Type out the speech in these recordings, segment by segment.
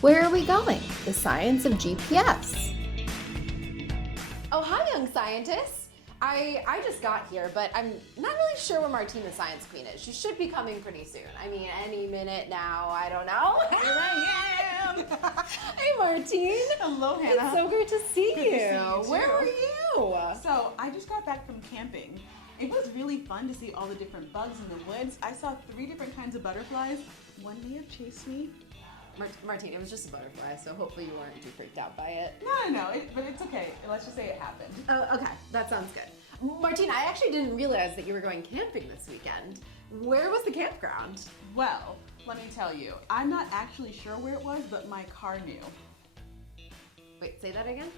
Where are we going? The science of GPS. Oh, hi, young scientists. I just got here, but I'm not really sure where Martina's science queen is. She should be coming pretty soon. I mean, any minute now, I don't know. Here I am! Hey, Martine. Hello, Hannah. It's so great to see Good you. to see you, too. Where were you? So, I just got back from camping. It was really fun to see all the different bugs in the woods. I saw 3 different kinds of butterflies. One may have chased me. Martine, it was just a butterfly, so hopefully you weren't too freaked out by it. No, but it's okay. Let's just say it happened. Oh, okay. That sounds good. Martine, I actually didn't realize that you were going camping this weekend. Where was the campground? Well, let me tell you, I'm not actually sure where it was, but my car knew. Wait, say that again?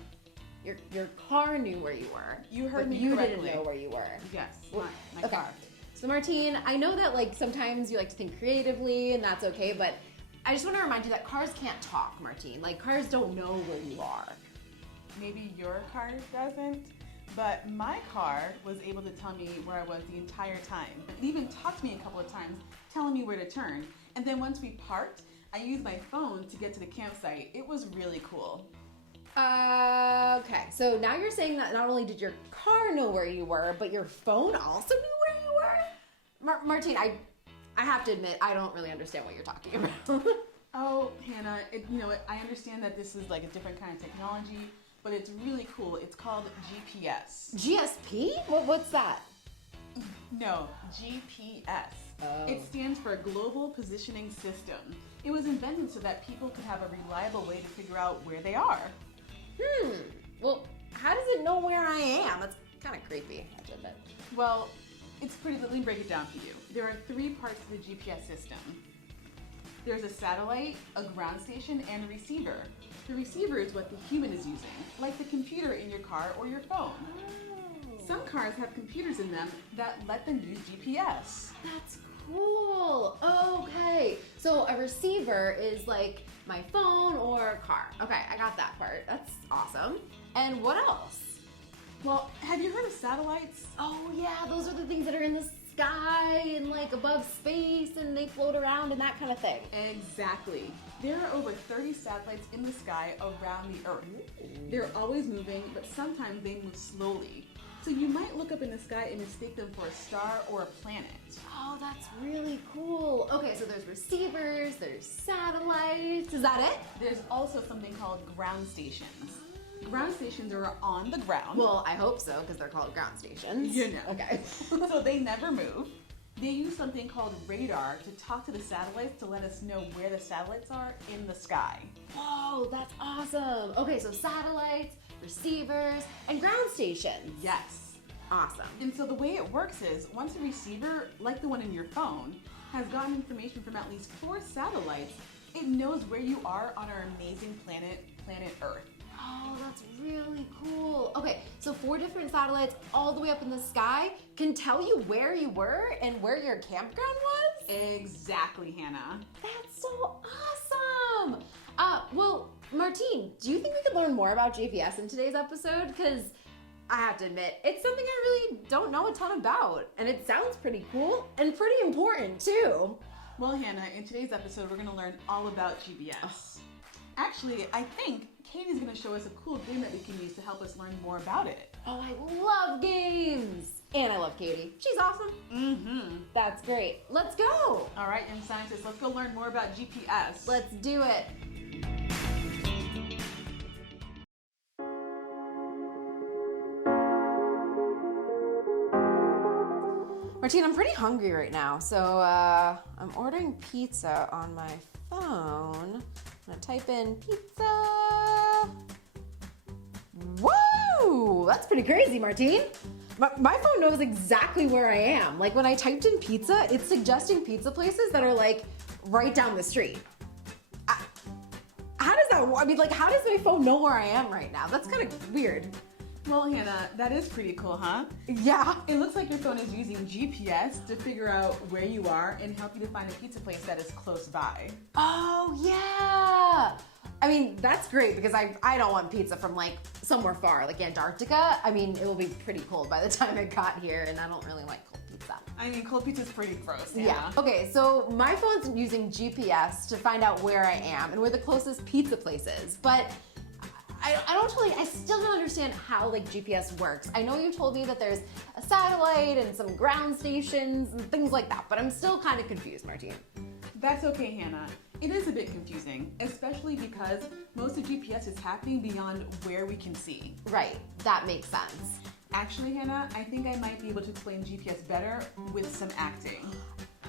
Your car knew where you were. You heard but me you correctly. didn't know where you were. Yes, Well, my okay. car. So Martine, I know that like sometimes you like to think creatively and that's okay, but I just want to remind you that cars can't talk, Martine. Like cars don't know where you are. Maybe your car doesn't, but my car was able to tell me where I was the entire time. It even talked to me a couple of times, telling me where to turn. And then once we parked, I used my phone to get to the campsite. It was really cool. Okay, so now you're saying that not only did your car know where you were, but your phone also knew where you were? Martine, I have to admit, I don't really understand what you're talking about. Oh, Hannah, I understand that this is like a different kind of technology, but it's really cool. It's called GPS. GSP? What's that? No, GPS. Oh. It stands for Global Positioning System. It was invented so that people could have a reliable way to figure out where they are. Well, how does it know where I am? That's kind of creepy, I have to admit. Well, let me break it down for you. There are 3 parts to the GPS system. There's a satellite, a ground station, and a receiver. The receiver is what the human is using, like the computer in your car or your phone. Some cars have computers in them that let them use GPS. That's cool. Okay. So a receiver is like my phone or car. Okay, I got that part. That's awesome. And what else? Well, have you heard of satellites? Oh yeah, those are the things that are in the sky and like above space and they float around and that kind of thing. Exactly. There are over 30 satellites in the sky around the Earth. They're always moving, but sometimes they move slowly. So you might look up in the sky and mistake them for a star or a planet. Oh, that's really cool. Okay, so there's receivers, there's satellites. Is that it? There's also something called ground stations. Ground stations are on the ground. Well, I hope so, because they're called ground stations. You know. Okay. So they never move. They use something called radar to talk to the satellites to let us know where the satellites are in the sky. Whoa, that's awesome. Okay, so satellites, receivers, and ground stations. Yes. Awesome. And so the way it works is, once a receiver, like the one in your phone, has gotten information from at least 4 satellites, it knows where you are on our amazing planet Earth. Oh, that's really cool. Okay, so 4 different satellites all the way up in the sky can tell you where you were and where your campground was? Exactly, Hannah. That's so awesome. Well, Martine, do you think we could learn more about GPS in today's episode? Because I have to admit, it's something I really don't know a ton about. And it sounds pretty cool and pretty important too. Well, Hannah, in today's episode, we're going to learn all about GPS. Actually, I think Katie's going to show us a cool game that we can use to help us learn more about it. Oh, I love games. And I love Katie. She's awesome. Mm-hmm. That's great. Let's go. All right, young scientists, let's go learn more about GPS. Let's do it. Martine, I'm pretty hungry right now, so I'm ordering pizza on my phone. I'm gonna type in pizza. Whoa, that's pretty crazy, Martine. My phone knows exactly where I am. Like when I typed in pizza, it's suggesting pizza places that are like right down the street. How does that work? I mean, like, how does my phone know where I am right now? That's kind of weird. Well, Hannah, that is pretty cool, huh? Yeah. It looks like your phone is using GPS to figure out where you are and help you to find a pizza place that is close by. Oh, yeah. I mean, that's great because I don't want pizza from like somewhere far, like Antarctica. I mean, it will be pretty cold by the time I got here, and I don't really like cold pizza. pizza. I mean, cold pizza's pretty gross, Yeah. Hannah. Okay, so my phone's using GPS to find out where I am and where the closest pizza place is, but I still don't understand how like GPS works. I know you told me that there's a satellite and some ground stations and things like that, but I'm still kind of confused, Martine. That's okay, Hannah. It is a bit confusing, especially because most of GPS is happening beyond where we can see. Right, that makes sense. Actually, Hannah, I think I might be able to explain GPS better with some acting.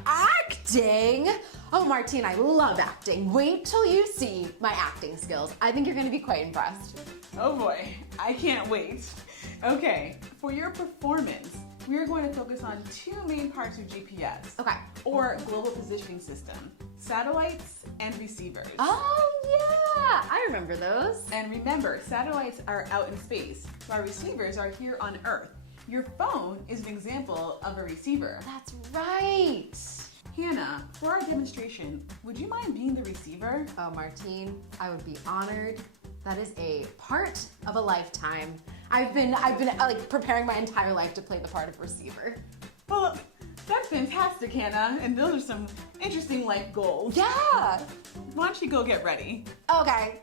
Acting? Oh, Martine, I love acting. Wait till you see my acting skills. I think you're gonna be quite impressed. Oh boy, I can't wait. Okay, for your performance, we are going to focus on two main parts of GPS. Okay. Or global positioning system, satellites and receivers. Oh, yeah, I remember those. And remember, satellites are out in space, while receivers are here on Earth. Your phone is an example of a receiver. That's right. Hannah, for our demonstration, would you mind being the receiver? Oh, Martine, I would be honored. That is a part of a lifetime. I've been like preparing my entire life to play the part of receiver. Well, that's fantastic, Hannah, and those are some interesting life goals. Yeah. Why don't you go get ready? Okay.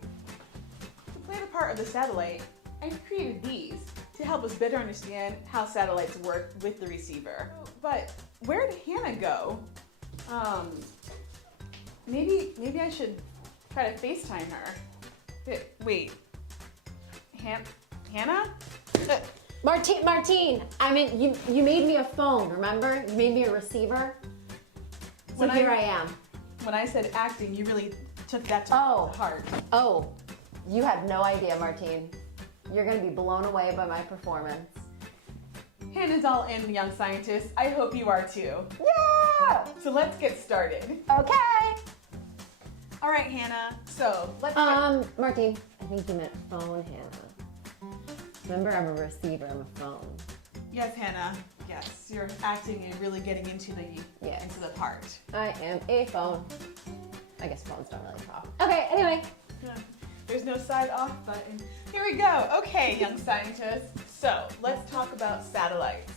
To play the part of the satellite, I've created these to help us better understand how satellites work with the receiver. But where did Hannah go? Maybe I should try to FaceTime her. Wait, Hannah? Martine, I mean, you made me a phone, remember? You made me a receiver. So When here I am. When I said acting, you really took that to heart. Oh, you have no idea, Martine. You're gonna be blown away by my performance. Hannah's all in, young scientist. I hope you are too. Yeah! So let's get started. Okay. All right, Hannah. So let's Martine, I think you meant phone, Hannah. Remember, I'm a receiver, I'm a phone. Yes, Hannah. Yes, you're acting and really getting into the part. I am a phone. I guess phones don't really talk. Okay, anyway. There's no side off button. Here we go. Okay, young scientists. So let's talk about satellites.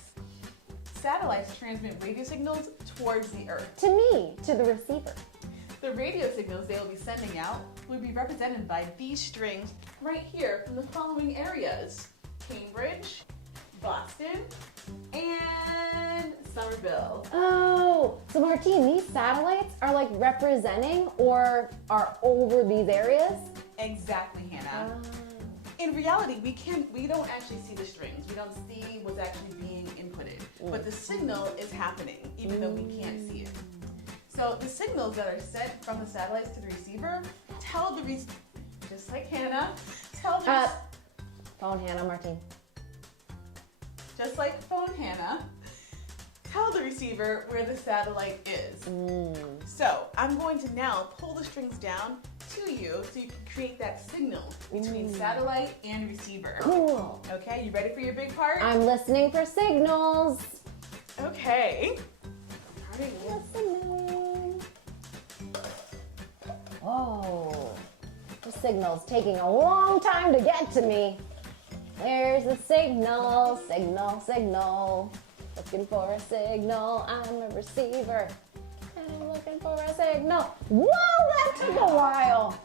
Satellites transmit radio signals towards the Earth. To me, to the receiver. The radio signals they will be sending out will be represented by these strings right here from the following areas: Cambridge, Boston, and Somerville. Oh, so Martine, these satellites are like representing or are over these areas? Exactly, Hannah. In reality, we don't actually see the strings. We don't see what's actually being inputted. But the signal is happening, even though we can't see it. So the signals that are sent from the satellites to the receiver tell the just like Hannah, tell the phone Hannah, Martine. Just like phone Hannah, tell the receiver where the satellite is. So I'm going to now pull the strings down to you so you can create that signal between satellite and receiver. Cool. Okay, you ready for your big part? I'm listening for signals. Okay. Listening. Oh, the signal's taking a long time to get to me. Where's the signal? Signal. Looking for a signal. I'm a receiver. And I'm looking for a signal. Whoa, that took a while.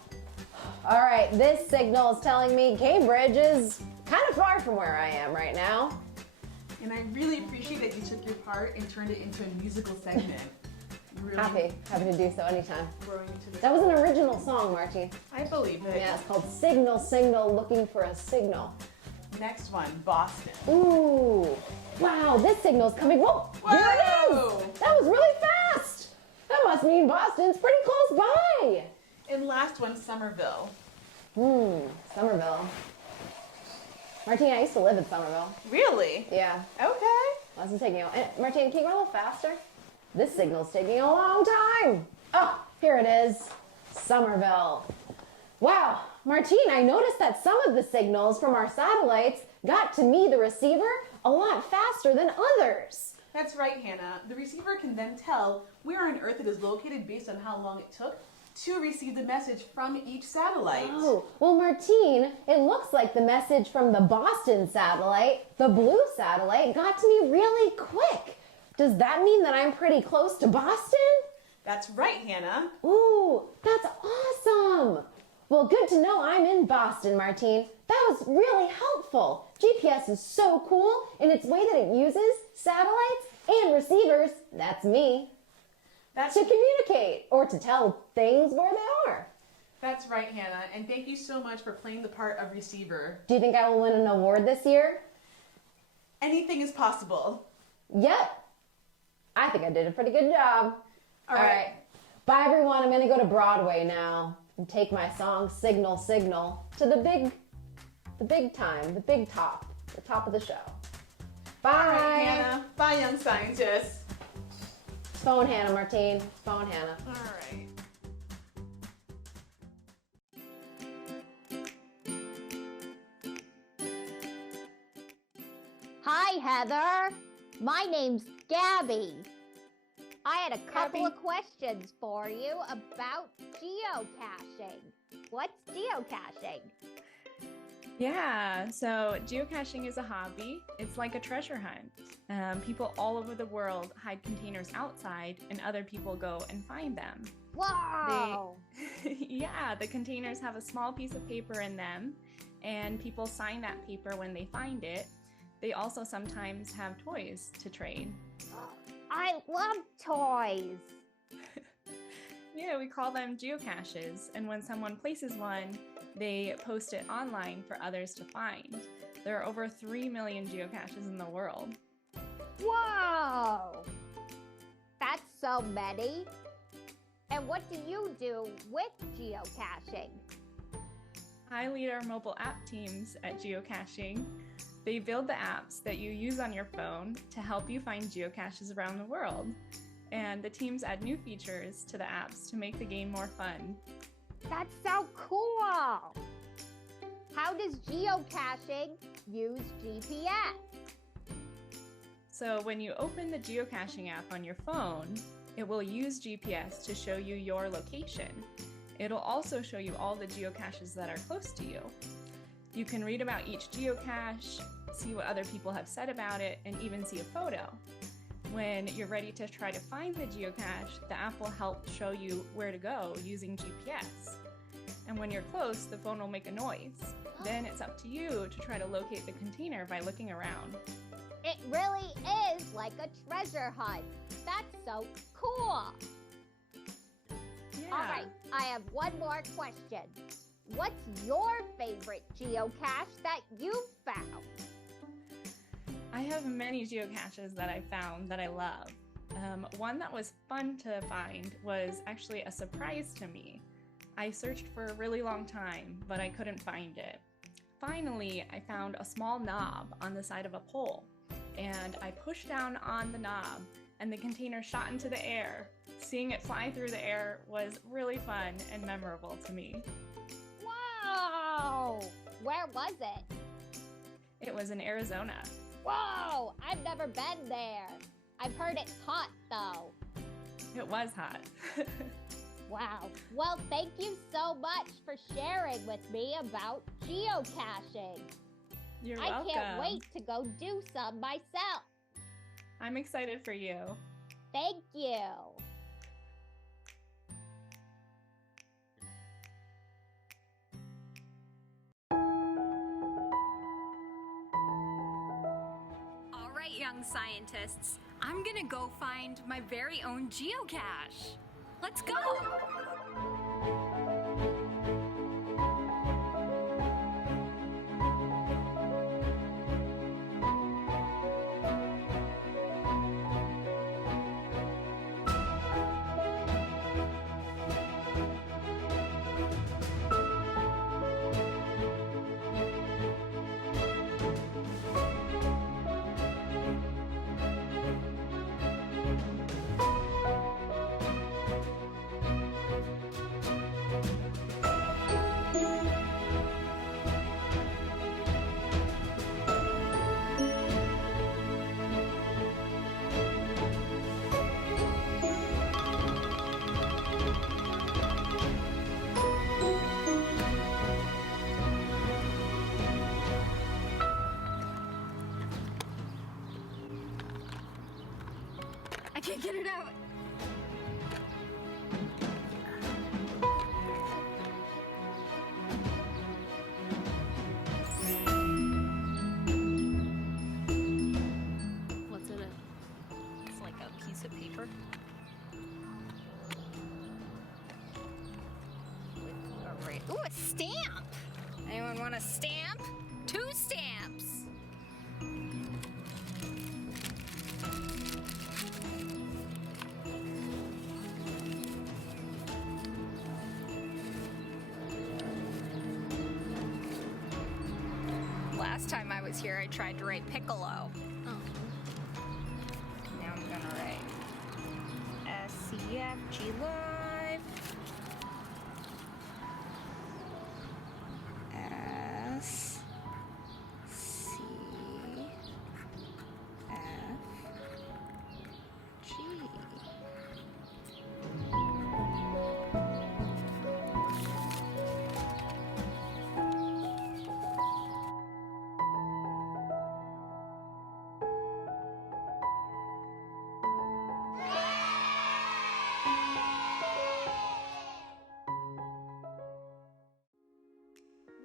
All right, this signal is telling me Cambridge is kind of far from where I am right now. And I really appreciate that you took your part and turned it into a musical segment. Really Happy to do so anytime. growing into this. That was an original song, Marty. I believe it. Yeah, it's called Signal, Looking for a Signal. Next one, Boston. Ooh, wow, this signal's coming. Whoa, here it Whoa! is. That was really fast. That must mean Boston's pretty close by. And last one, Somerville. Somerville. Martine, I used to live in Somerville. Really? Yeah, Okay. wasn't taking you. Martine, can you go a little faster? This signal's taking a long time. Oh, here it is. Somerville. Wow, Martine, I noticed that some of the signals from our satellites got to me, the receiver, a lot faster than others. That's right, Hannah. The receiver can then tell where on Earth it is located based on how long it took to receive the message from each satellite. Oh, well, Martine, it looks like the message from the Boston satellite, the blue satellite, got to me really quick. Does that mean that I'm pretty close to Boston? That's right, Hannah. Ooh, that's awesome. Well, good to know I'm in Boston, Martine. That was really helpful. GPS is so cool in its way that it uses satellites and receivers, that's me, to communicate or to tell things where they are. That's right, Hannah, and thank you so much for playing the part of receiver. Do you think I will win an award this year? Anything is possible. Yep. I think I did a pretty good job. All right. Bye, everyone. I'm going to go to Broadway now and take my song Signal, Signal to the big time, the big top, the top of the show. Bye. All right, Hannah. Bye, young scientists. Phone Hannah, Martine. Phone Hannah. All right. Hi, Heather. My name's Gabby. I had a couple of questions for you about geocaching. What's geocaching? Yeah, so geocaching is a hobby. It's like a treasure hunt. People all over the world hide containers outside and other people go and find them. Whoa! Yeah, the containers have a small piece of paper in them and people sign that paper when they find it. They also sometimes have toys to trade. I love toys. Yeah, we call them geocaches, and when someone places one, they post it online for others to find. There are over 3 million geocaches in the world. Whoa! That's so many. And what do you do with geocaching? I lead our mobile app teams at geocaching. They build the apps that you use on your phone to help you find geocaches around the world. And the teams add new features to the apps to make the game more fun. That's so cool. How does geocaching use GPS? So when you open the geocaching app on your phone, it will use GPS to show you your location. It'll also show you all the geocaches that are close to you. You can read about each geocache, see what other people have said about it, and even see a photo. When you're ready to try to find the geocache, the app will help show you where to go using GPS. And when you're close, the phone will make a noise. Then it's up to you to try to locate the container by looking around. It really is like a treasure hunt. That's so cool. Yeah. All right, I have one more question. What's your favorite geocache that you've found? I have many geocaches that I found that I love. One that was fun to find was actually a surprise to me. I searched for a really long time, but I couldn't find it. Finally, I found a small knob on the side of a pole, and I pushed down on the knob, and the container shot into the air. Seeing it fly through the air was really fun and memorable to me. Whoa! Where was it? It was in Arizona. Whoa! I've never been there. I've heard it's hot though. It was hot. Wow. Well, thank you so much for sharing with me about geocaching. You're I welcome. can't wait to go do some myself. I'm excited for you. Thank you. All right, young scientists, I'm gonna go find my very own geocache. Let's go! get it out. What's in it? It's like a piece of paper. Ooh, a stamp! Anyone want a stamp? 2 stamps! Last time I was here, I tried to write Piccolo. Oh. Now I'm gonna write SCFG Live. S C F G.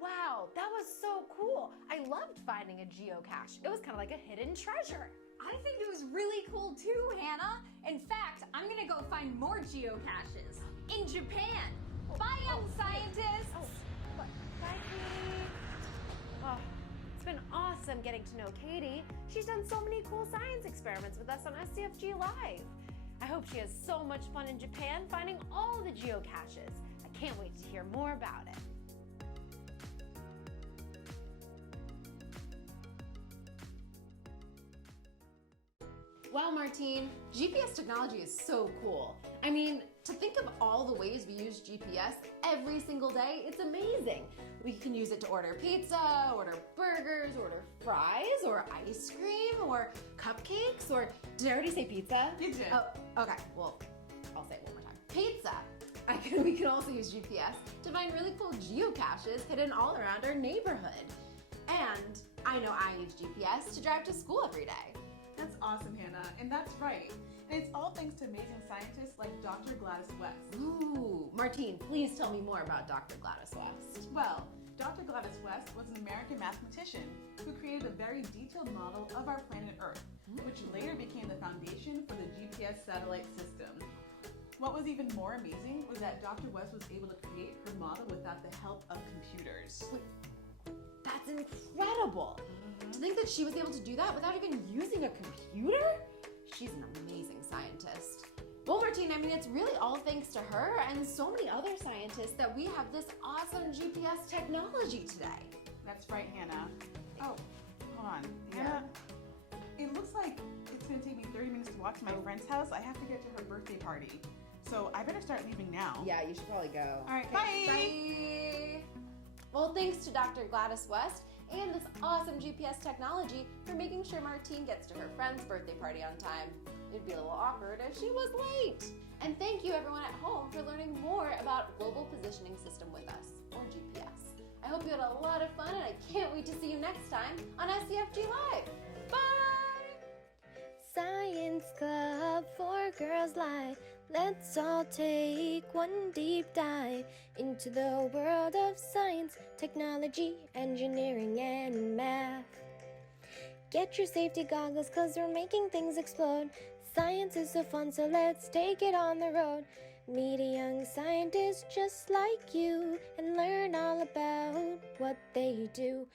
Wow, that was so cool. I loved finding a geocache. It was kind of like a hidden treasure. I think it was really cool too, Hannah. In fact, I'm gonna go find more geocaches in Japan. Bye, young scientists. Bye, Katie. Oh, it's been awesome getting to know Katie. She's done so many cool science experiments with us on SCFG Live. I hope she has so much fun in Japan finding all the geocaches. I can't wait to hear more about it. Wow, Martine, GPS technology is so cool. I mean, to think of all the ways we use GPS every single day, it's amazing. We can use it to order pizza, order burgers, order fries, or ice cream, or cupcakes, or did I already say pizza? You did. Oh, okay, well, I'll say it one more time. Pizza. We can also use GPS to find really cool geocaches hidden all around our neighborhood. And I know I use GPS to drive to school every day. That's awesome, Hannah, and that's right. And it's all thanks to amazing scientists like Dr. Gladys West. Ooh, Martine, please tell me more about Dr. Gladys West. Well, Dr. Gladys West was an American mathematician who created a very detailed model of our planet Earth, which later became the foundation for the GPS satellite system. What was even more amazing was that Dr. West was able to create her model without the help of computers. That's incredible. To think that she was able to do that without even using a computer? She's an amazing scientist. Well, Martine, I mean, it's really all thanks to her and so many other scientists that we have this awesome GPS technology today. That's right, Hannah. Oh, hold on. Hannah, it looks like it's gonna take me 30 minutes to walk to my friend's house. I have to get to her birthday party. So I better start leaving now. Yeah, you should probably go. All right, Okay, bye. bye. Well, thanks to Dr. Gladys West and this awesome GPS technology for making sure Martine gets to her friend's birthday party on time. It'd be a little awkward if she was late. And thank you everyone at home for learning more about Global Positioning System with us, or GPS. I hope you had a lot of fun and I can't wait to see you next time on SCFG Live. Bye! Science Club for Girls Live. Let's all take one deep dive into the world of science, technology, engineering, and math. Get your safety goggles, 'cause we're making things explode. Science is so fun, so let's take it on the road. Meet a young scientist just like you and learn all about what they do.